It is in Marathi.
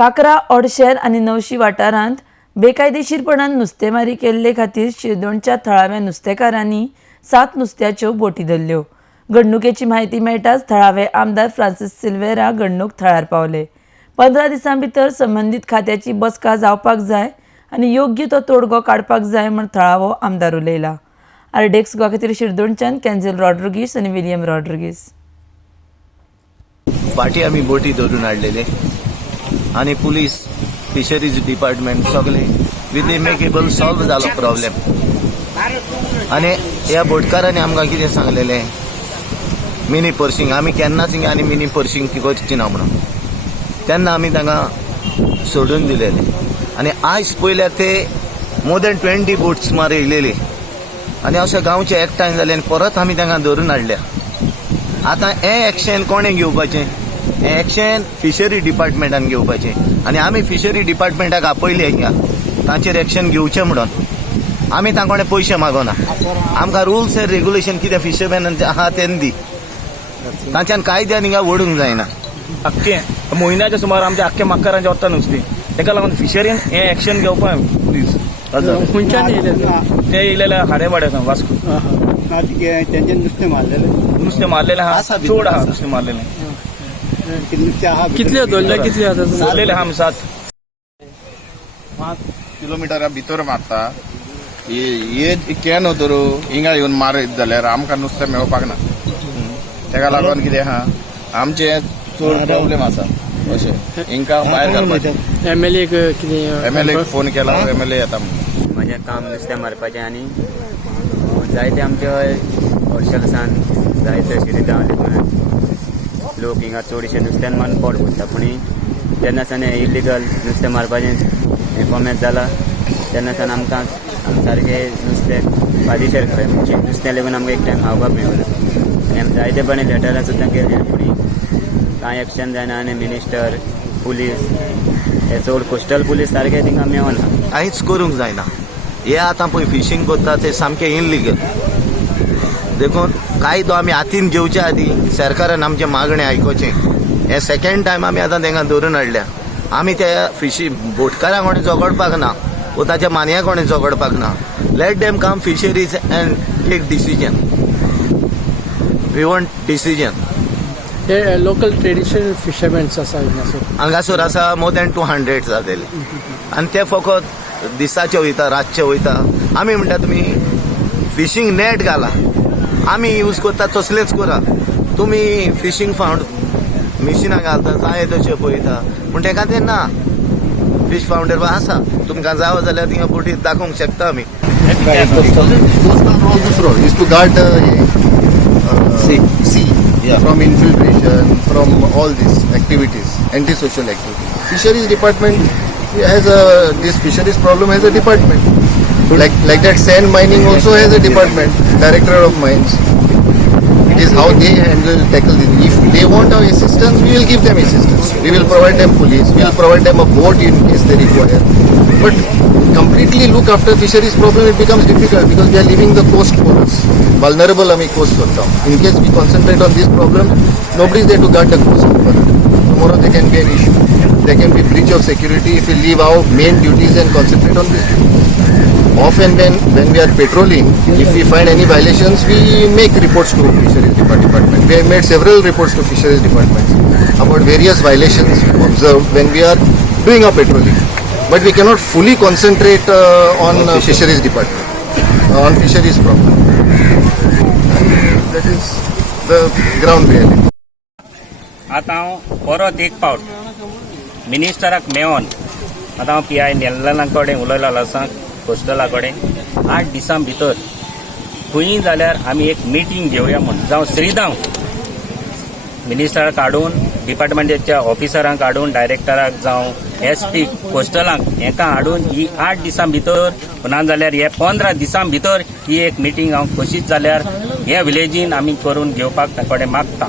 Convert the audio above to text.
काकरा, ओडशेर आनी नवशी वाठारांत बेकायदेशीरपणान नुस्तेमारी केल्ले खातीर शिरदोणच्या थळाव्या नुस्तेकारांनी 7 नुस्त्याच्यो बोटी धरल्यो। घडणुकेची म्हायती मेळटाच थळावे आमदार फ्रांसीस सिल्वेरा घडणूक थळार पावले। 15 दिसां भितर संबंदीत खात्याची बसका जावपाक जाय आनी योग्य तो तोडगो काडपाक जाय म्हण थळावो आमदार उलयला। आरडेक्स गोवा खातीर शिरदोणच्यान कॅन्झल रॉड्रिगीस आनी विलियम रॉड्रिगीस। फाटी आमी बोटी धरून हाडलेले आणि पुलीस फिशरीज डिपार्टमेंट सगळे विथ एमेकेबल सॉल्व जालो प्रॉब्लेम। आणि ह्या बोटकारांनी आमकां कितें सांगलेलें मिनी पर्शिंग आमी केन्नाच आनी मिनी पर्शिंग करची ना म्हणून तेन्ना आमी तांकां सोडून दिलेले। आनी आयज पयल्यार ते मोर दॅन 20 बोट्स मार येयलेले आनी अशें गांवचे एकठांय जाले आनी परत आमी तांकां धरून हाडल्या। आतां हें एक्शन कोणें घेवपाचें? हें एक्शन फिशरी डिपार्टमेंटान घेवपाचें आनी आमी फिशरी डिपार्टमेंटाक आपयले हिंगा तांचेर एक्शन घेवचें म्हणून। आमी तांकोणे पयशे मागोना, आमकां रुल्स एंड रेग्युलेशन कितें फिशरमॅनांचे आहा तें दी, तांच्यान कायद्यान हिंगा वडूंक जायना। अख्खें म्हयन्याच्या सुमार आमच्या आख्ख्या मक्कारांचे वता नुस्तें, तेका लागून फिशरीन हें एक्शन घेवपाक प्लीज। ते येयलेले खारेवाड्यासान वास्को त्यांचे नुस्तें मारलेलें आहा, चड आहा नुस्तें मारलेलें। कितले मारलेले आहा आमी 7 किलोमिटरा भितर मारता। हे कॅन धरू हिंगा येवन मारीत जाल्यार आमकां नुस्तें मेळपाक ना। तेका लागून कितें आहा आमचे चड प्रॉब्लेम आसा अशें हिंका भायर घालपाचें। एमएलए फोन केला, एमएलए येता म्हणून। म्हजें काम नुस्तें मारपाचें आनी जायते आमचे हॉर्शलसान जायते शिरीगांव लोक हिंगा चडशे नुस्त्यान मान पोट भरता। पूण जेन्नासान इलिगल नुस्तें मारपाचें हें फॉर्मेट जाला तेन्नासान आमकां सारकें नुस्तें फायदेशीर कळ्ळें। म्हणजे नुस्तें लेगून आमकां एक टायम खावपाक मेळना आनी आमी जायतेपणी लेटरां सुद्दां केलें पूण कांय एक्शन जायना। आनी मिनिस्टर पुलीस हे चड कोस्टल पुलीस सारकें थिंगा मेळना, कांयच करूंक जायना। हे आतां पळय फिशींग करता ते सामकें इनलिगल। देखून कायदो आमी हातीन घेवच्या आदीं सरकारान आमचें मागणें आयकोचें। हे सेकंड टायम आमी आतां तांकां धरून हाडल्या। आमी त्या बोटकारांक कोणें झगडपाक ना वो ताच्या मानयाक कोणें झगडपाक ना। Let them come fisheries and take decision. We want decision. हे लोकल ट्रेडिशनल फिशरमॅन्स आसा हांगासर आसा मोर दॅन 200 जातले आनी ते फकत दिसाचे वयता, रातचे वयता। आमी म्हणटा तुमी फिशींग नेट घाला, आमी यूज करता तसलेच करा। तुमी फिशींग फावंड मिशिनां घालता जाय तशें पळयता पूण तेका तें ना। फिश फावंडर आसा, तुमकां जावं जाल्यार थिंगा बोटींत दाखोवंक शकता आमी। role is to guard sea from infiltration, from all these activities, antisocial activities. Fisheries department has this fisheries problem has a department. Like that sand mining also has a department, director of mines. It is how they tackle it. If they want our assistance, we will give them assistance. We will provide them police. We will provide them a boat in case they require. But completely look after fisheries problem, it becomes difficult because we are leaving the coast for us. Vulnerable ami coast करता. In case we concentrate on this problem, nobody is there to guard the coast. Tomorrow there can be an issue. There can be breach of security if we leave our main duties and concentrate on this. Often when we are patrolling, if we find any violations, we make reports to Fisheries Department. We have made several reports to Fisheries Department about various violations observed when we are doing our patrolling. But we cannot fully concentrate on Fisheries Department, on fisheries problem. That is the ground reality. आतां हांव परत एक फावट मिनिस्टराक मेळोन आतां हांव PI नेल्लना कडेन उलयलो आसा कोस्टला कडेन 8 दिसां भितर खंयी जाल्यार आमी एक मिटींग घेवया म्हणून जावं श्रीदांव मिनिस्टराक हाडून डिपार्टमेंटाच्या ऑफिसरांक हाडून डायरेक्टराक जावं SP कोस्टलांक हेका हाडून ही 8 दिसां भितर ना जाल्यार हे 15 दिसां भितर ही एक मिटींग हांव कशीच जाल्यार ह्या विलेजीन आमी करून घेवपाक ताचे कडेन मागता।